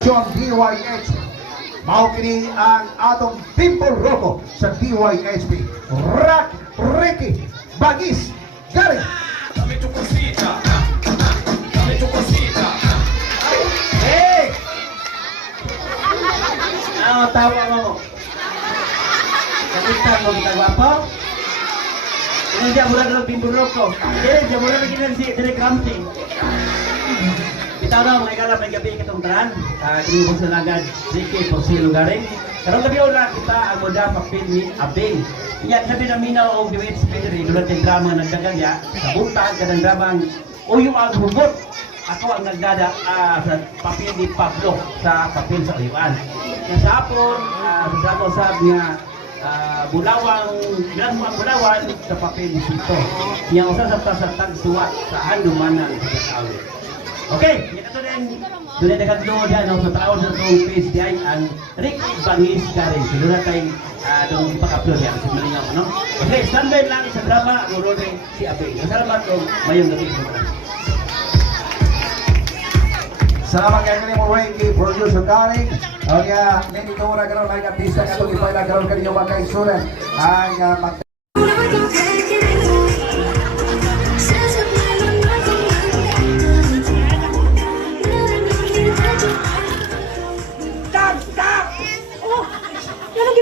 John DYH. Mao kini ang atong Pimple Roco sa DYHP. Ricky Bagis Gary. Dame tu cosita. Dame tu cosita. Hey! Ano tawa mo? Kapita mo kita guwapo? Ini dia mula dalam Pimple Roco. Dia mula begini si dari Kramsi. Kita na may kala may gabi kitong tanan. Kinubog sa nagad Ricky po si lugaring. Karong gabi una kita ang moda papel ni Abing. Iya sabi na minaw og diwit speedry dulat ng drama nagdagan ya. Sa buntag kadang dramang uyong ang hugot. Ako ang nagdada sa papel ni Pablo sa papel sa uyuan. Sa hapon sa usab niya bulawang bilang ang bulawan sa papel ni Sito. Yang usa sa tagsuwat sa handumanan sa awit. Okay, kita tu din sudah dekat dulu dia no sa taon sa tong page dia ang Ricky Bangis Gary. Siguro tay dong ipag-upload ya sa malingaw no. Okay, standby lang sa drama ang role si Abel. Salamat ko mayong gabi mo. Salamat kay mo Ricky producer Gary. Kaya nini ko na karon ay artista katong ipay na karon kanyo mga kaisulan ang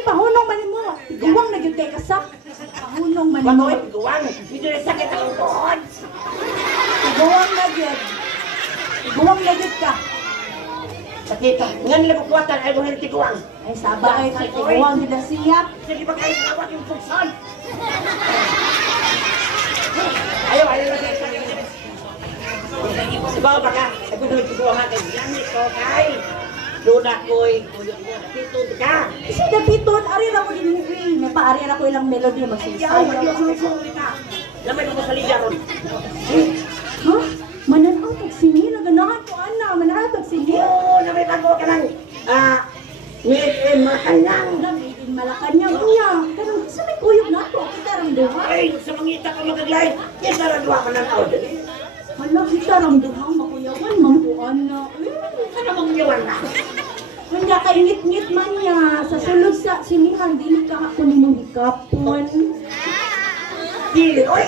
pahunong man mo. Guwang na gyud kay kasak. Pahunong man mo. Guwang, medyo na sakit ang tuhod. Guwang na gyud. Guwang na gyud ka. Sakit. Ngan nila kukuwatan ay buhay ti guwang. Ay saba ay sa guwang gyud siya. Sige pa kayo nawat yung pugson. Ayaw na sa Sibaw ba ka? Ako na nagkukuha kay Yanit ko kay. Luna ko'y pitod ka. Kasi dapiton ari ra ko din mo may paari ra ko ilang melody magsisaw. Ayaw, mag-iusong ka. Lamay mo sa liya ron. Ha? Mananaw tag sini na ganahan ko ana, mananaw tag sini. Oo, lamay bago ka lang. Made in Malacanang. Gamitin Malacanang niya. Pero sa may kuyog na to, kita ram duha. Ay, sa mangita ka magaglay. Kita lang duha ka ng out. Hala, kita ram duha makuyawan mampuan na. Ano mong yawan na? Handa ka ingit-ngit man niya. Sa sulod sa sinihan, dili ka ako ni mong hikapon. Dili, oy!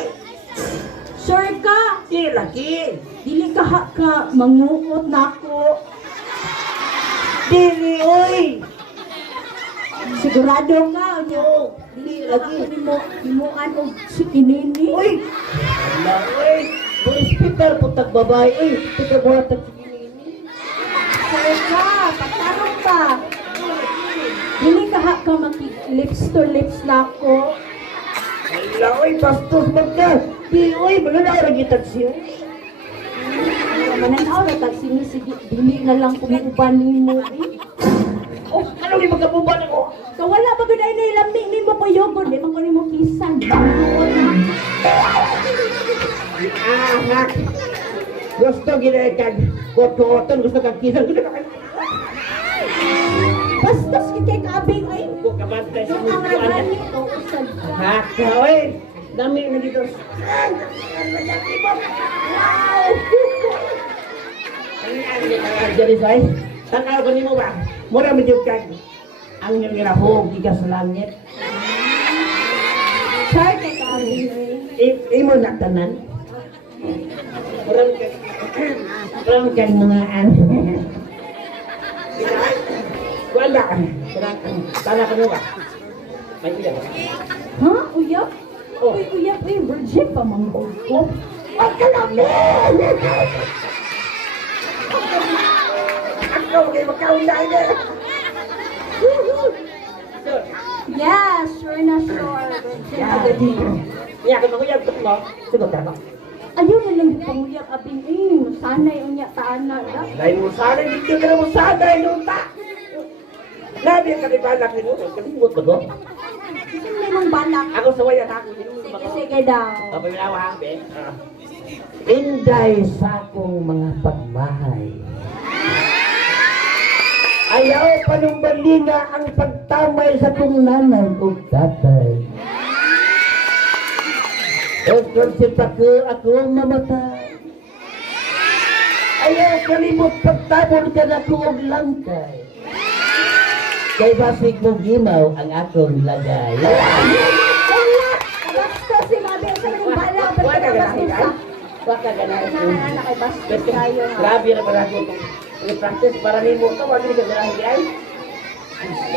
Sure ka? Dili lagi. Dili ka manguot na ako. Dili, oy! Sigurado ka? Dili lagi ni mo himuan o si kinini. Oy! Wala, oy! Kung hospital po tagbabae, oy! Tika mo na tagkinini. Sure ka? Pagtarong ka? Dili ka lips to lips na ako. Wala, oy! Bastos magka! Di, oy! Wala na orang itag siya. Mananaw na tag sinisigi. Dili na lang kumuban ni mo. Oh, ano yung magkabuban ako? Kawala ba gud ay nilami ni mo payogod, di man ko nimo kisan. Anak. Gusto gina kag kototon, gusto kag kisan, gusto kag Bastos kay kabing ay. ko kabantay sa Yung mga mga anak. gani o usad. Haka, oy. Dami na dito. Wow! Ano yan, Jerry Sai? Tanaw ko ni mo ba? Mura medyo kag ang yung ginahog gigas sa langit. Char kay kabing ay. Imo na tanan. Parang kang mga ano. Wala ka. Tana ka mo ba? May ilan ba? Ha? Uyap? Oh. Uy, uyap ay virgin pa manggol ko. Huwag ka namin! Ako, kayo magkaunday na. Yeah, sure na sure. Virgin agadi. Iya, kung maguyag ito mo, sunod ka ba? Ayaw na lang yung panguyap abing ay. Sanay unya taana. Dahil mo sana, hindi ka na mo sana, inunta! Labi ang kalibalak nyo, kalimot ba ko? Kasi may mong balak. Ako sa wayan ako, Sige daw. Apa yung awa, be? Inday sa akong mga pagmahay. Ayaw panumbalinga ang pagtamay sa kong nanay o tatay. O kung si Paco ako mamatay. Ayaw kalimot pagtabon ka na kong langkay. Kay basig mo gimaw ang akong lagay. Basta si Mabel sa nang bala. Ba't ka basta? Waka ganahin ko. Nahahanak ay basta tayo. Grabe na parang ito. I-practice para nimo ka, wag ka ganahin ay.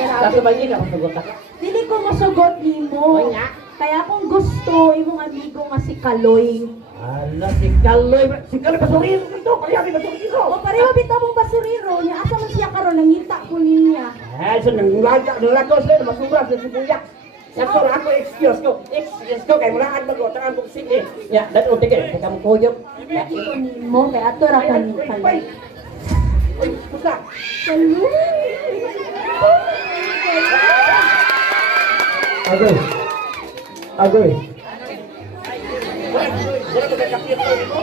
Kaso bagay na ako sagot ako. Dili ko masugot nimo. Oy nga. Kaya kung gusto, imong amigo nga si Kaloy. Ala, si Kaloy basuriro ko ito. Kaya basuriro. O pareho bitaw mong basuriro niya. Asa man siya karon nangita ko niya. So nalagaw sila na masubra sa sibuyak. Yakso na ako excuse ko kay mulahan bago tangan ko sige. Ya, dato tige, kamo koyop. Dili ko nimo kay ato ra ka ni Kaloy. Oy, pusa. Kaloy. Agoy. Wala ko kakapit ko nito.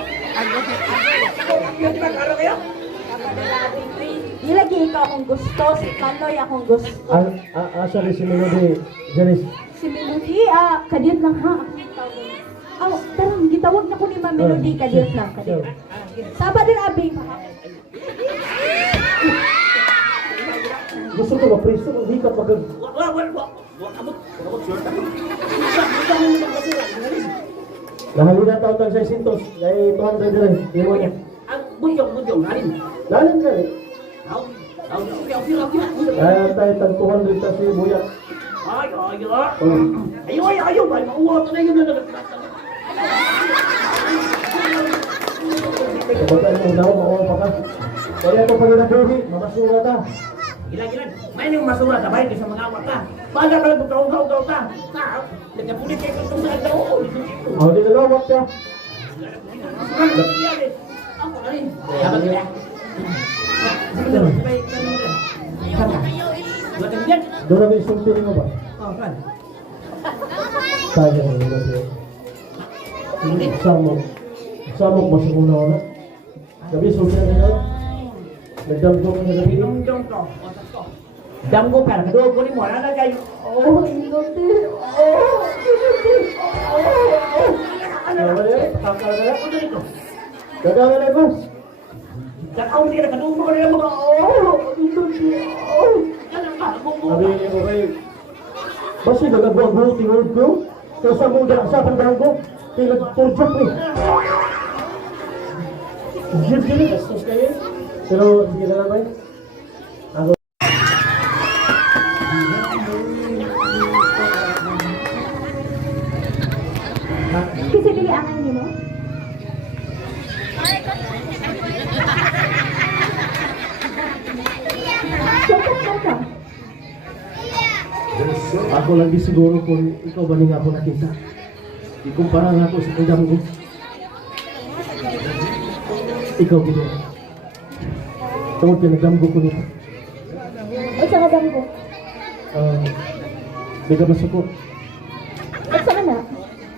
Kakapit ba karo kayo? Di lagi ikaw akong gusto, si Kaloy akong gusto. Asa rin si Melody, Janice. Si Melody, kadiyot lang ha. Tarang, gitawag na ko ni Ma'am Melody, kadiyot lang, kadiyot. Saba din, Abing. Gusto ko mapriso kung di ka pag... Nahalina taon tang 600, kay 200 rin, iwan niya. Ang budyong narin. Lalin ka rin. Okay. Kaya tayo tag 200 ta si Buya. Ayaw, may mauwa ko na yun na Kapag mo daw, makuha pa ka. Kaya ito pag inabuhi, mamasura ta. Ilan. May nang masura ka ba? Sa mga awak ka. Baga ka lang magkaugaw ka. Nagkapulit kayo kung saan daw. O, di na lawak ka. Ako na rin. Dapat nila. Doon namin isulti mo ba? Kaya mo nila siya. Samok ba sa muna wala? Gabi sulti na nila. Nagdamdo ka na gabi. Damgo ka, kadoo ko ni mo. Ano kayo? Oh, Melody. Kaya ba niya? Kakala ka? Gagawa na boss. Kakaw niya, kadoo ko na mga. Sabi niya ko kayo. Basi nagagawang tingod ko. Kaya sa muda, sa pandahan ko. Kaya nagpurjok eh. Gil, gastos kayo. Pero sige na naman. Ako. Kasi dili angay nimo. Saka. Ako lagi siguro kung ikaw ba nga ako nakita. Ikumpara nga ako sa kandam ko. Ikaw gito. Tungkol ka nagdamgo ko nito. O sa kadam ko. Di ka masuko. At sa kana?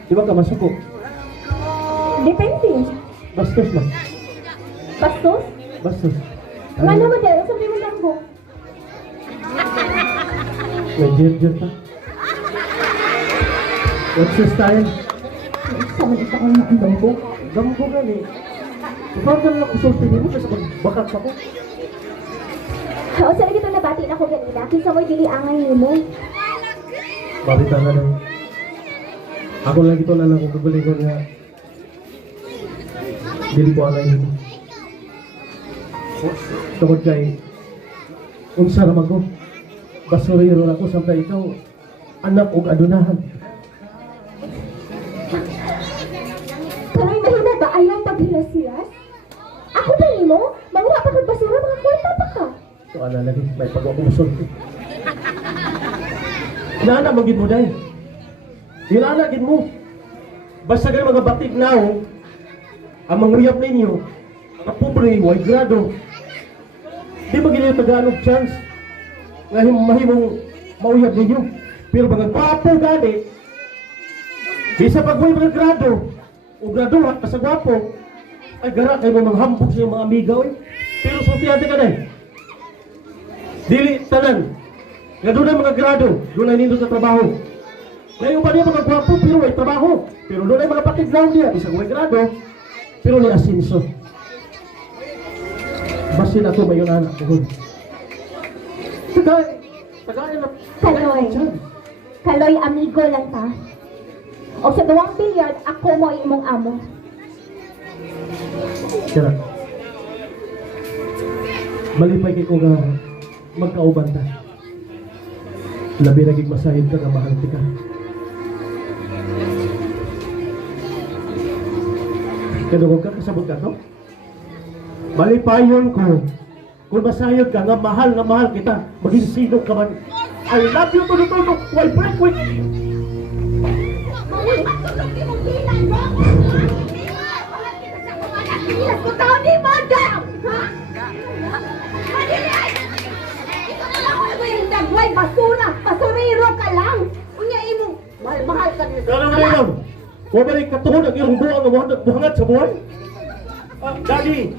Di ba ka masuko? Depende. Bastos ba? Bastos? Bastos. Nga naman dahil, sabi mo lang ko. May jet pa. What's your style? Sama ito kang nakandam ko. Damgo ka ni. Ikaw ka lang usulti mo kasi magbakat ako. O sa lagi ito nabati na ko ganina. Kinsa mo'y dili angay nimo. Babita na lang. Ako lang ito na lang kung gagaligon nga. Dili ko alay nito. Tungkol kay unsa naman ko. Basuriro ako sampai ikaw anak og adunahan. Kano'y mahina ba ayaw paghilas-hilas? Ako ba nimo? Mangura pa kag basura, mga kwarta pa ka. So ana lagi may pag-umusol. Inaana magid mo dai. Inaana gid mo. Basta kay mga batik now ang manguyap ninyo, ang pobre, way grado. Di ba ginayo Tagalog chance? Nga mahimong mauyab ninyo. Pero mga gwapo gani, di sa pagway mga grado, o graduhan, sa gwapo, ay gara kayo manghambog sa iyong mga amiga, oy. Pero sultiyate ka na eh. Dili, tanan. Nga doon ay mga grado, doon ay nindo sa trabaho. Ngayon ba niya mga gwapo, pero ay trabaho. Pero doon ay mga patiglaw niya, isang way grado, pero ni asinso. basin ako mayon anak ko. Tagay na. Kaloy. Kaloy, amigo lang ta. O sa 2 billion, ako mo imong amo. Kaya, malipay kay ko nga magkauban ta. Labi na masahid ka nga mahal ka. Kaya huwag ka kasabot ka to? Malipayon ko. Kung masayod ka nga mahal kita, maging sino ka man. I love you, tulo-tulo. Why break, wait. Basuriro ka lang. Unya imo, mahal ka dito. Ganang ngayon, huwag ba rin katuhon ang iyong buwan na buhangat sa buwan? Daddy!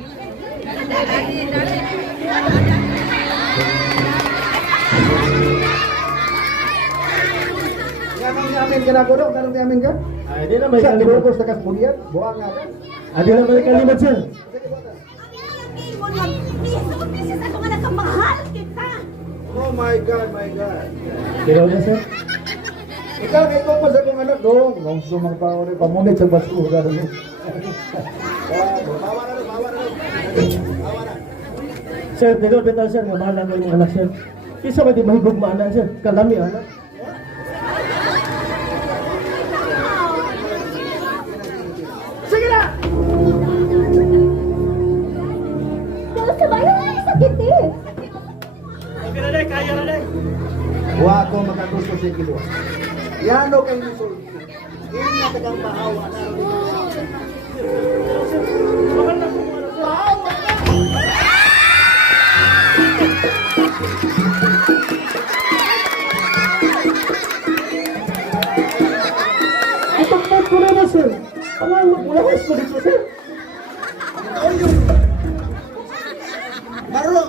Ganang yamin ka na ko do, ganang yamin ka? Ay, di na may Sa kalimot. kinukos na kaspulian, buwang nga ka. Ay, di na may kalimot, sir. Oh my God, my God. Kiraw na, sir. Ikaw kay ko pa sa kong anak dong. Kung sumang tao rin, pamunit sa basura rin. Bawa na rin, bawa na rin. Bawa na. Sir, nilod bitaw, sir, nga mahal lang yung anak, sir. Isa ba di mahigog maanan, sir? Kalami, anak. Sige na! Dahil sa bayan ay sakit eh. Okay na, Day. Kaya na, Day. Huwag ako makagusto sa ikilwa. Yan o kayo nisul. Yan na tagang mahawa na. Itakot ko na na, sir. Wala ko dito, sir. Maro!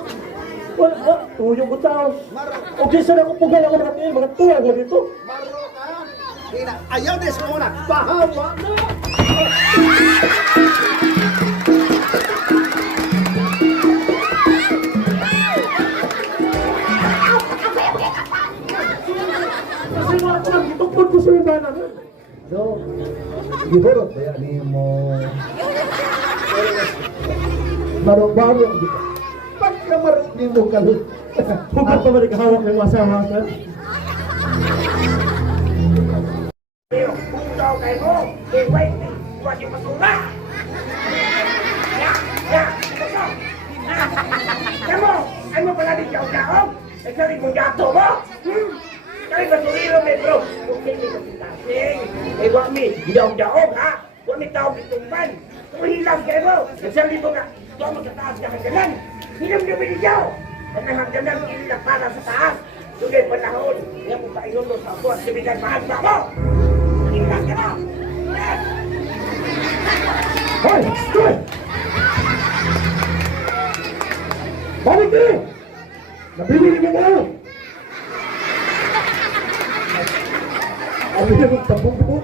Wala, tuyong ko tao. Maro! Okay, sir, ako pugal ako mga tuwag mo dito. Maro ka! Kina, ayaw des mo na! Pahawa na! Kasi wala ko lang, itukod ko sa iba na. So, giburot ba yan ni mo? Baro-baro dito. Pagka marot ni mo kalut. Huwag pa ba nakahawak ng masawa, sir? Kung daw kayo mo, wait, huwag yung masura. Kamu, ay mo pala di jauh-jauh, ay sari kong gato mo. Kali basuriro me bro, okay ni kapitasing. Ay wag mi, jauh-jauh ha, wag mi tao bitumban. Kung hilang kayo mo, nagsali mo nga, ito mo sa taas ka hangganan. Hilang nyo binigaw. Kung may hangganan, ilang para sa taas. Sugay panahon, yan mo paingon mo sa buwan, sibigay mahagba mo. Hilang ka na. Yes! Hoy! Hoy! Balik ka! Nabili niyo mo! Ano niya kong tapong ko?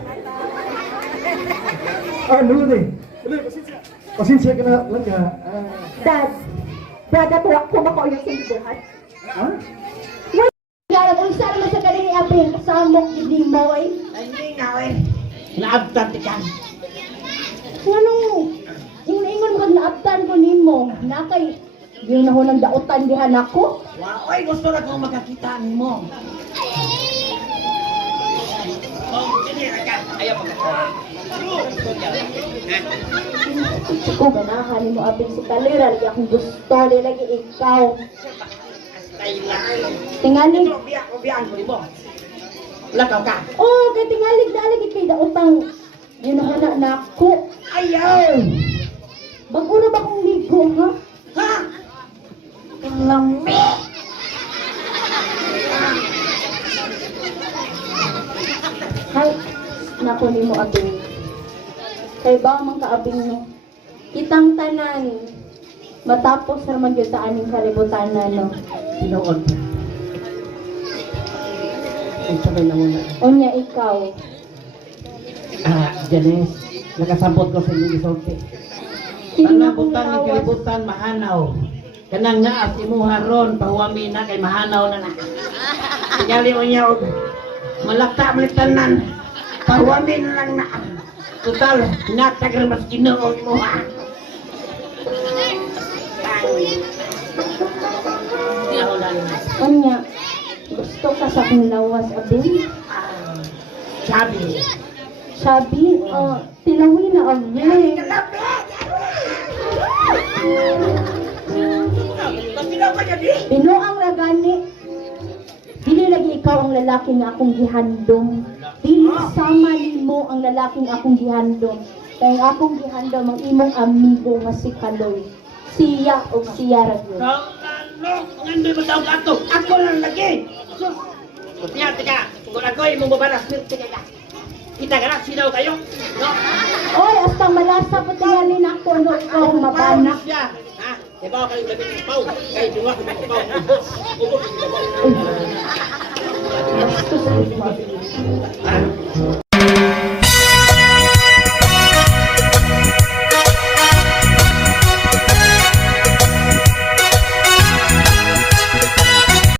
Nulo eh. Pasensya ka na lang ka. Dad, ako mako yung sinduhan. Ha? Kaya kung saan naman sa galing ni Abel, kasamok hindi mo eh. Hindi nga eh. Naabtan tikan. Ano? Ingon mo naabtan ko nimo. Nakay, yung nahunang dautan dihan ako. Wow, oy, gusto na kong makakita mo. Oh, sini ka. Ayaw magkakaroon. Ko ganahan mo Abel si Kalira, lagi akong gusto lagi ikaw. Tingalig. Ito, biyak ko mo. Lakaw ka. Oh, kay tingalig na lagi kay daotang. Yun na ako. Ayaw! Bago na ba kong ligo, ha? Ha? Lami! Hay, nako ni mo abing. Kay ba mang kaabing no? Kitang tanan. Matapos naman yung taaning kalibutan na no. Tinood. Ang sabay na muna. Unya ikaw. Janice, nakasambot ko sa inyong isulti. Tanang butang ng kalibutan, mahanaw. Kanang naas imuha ron, pahuwami na kay mahanaw na na. Tingali mo niya, malakta mo tanan, pahuwami na lang na. Total, natag rin mas kinuog mo ha. Anya, gusto ka sa akong lawas, abin? Sabi, Sabi, tilawin na abin. Binuang ragani. Dili lagi ikaw ang lalaki nga akong gihandom. Dili sama nimo ang lalaki nga akong gihandom. Kaya ang akong gihandom ang imong amigo nga si Kaloy. Siya o siya ra gyud. no, ngandoy ba daw kato? Ako lang lagi. Sus. Tiya, tika, kung ako imong babalas, tika ka. Kita ka na, sinaw kayo. No? Oy, hasta malasa po tingalin ako no ikaw mabana. Siya. Ha? Diba kayo labi ng pau? Kayo tunga ko ng pau. Ubos. Gusto sa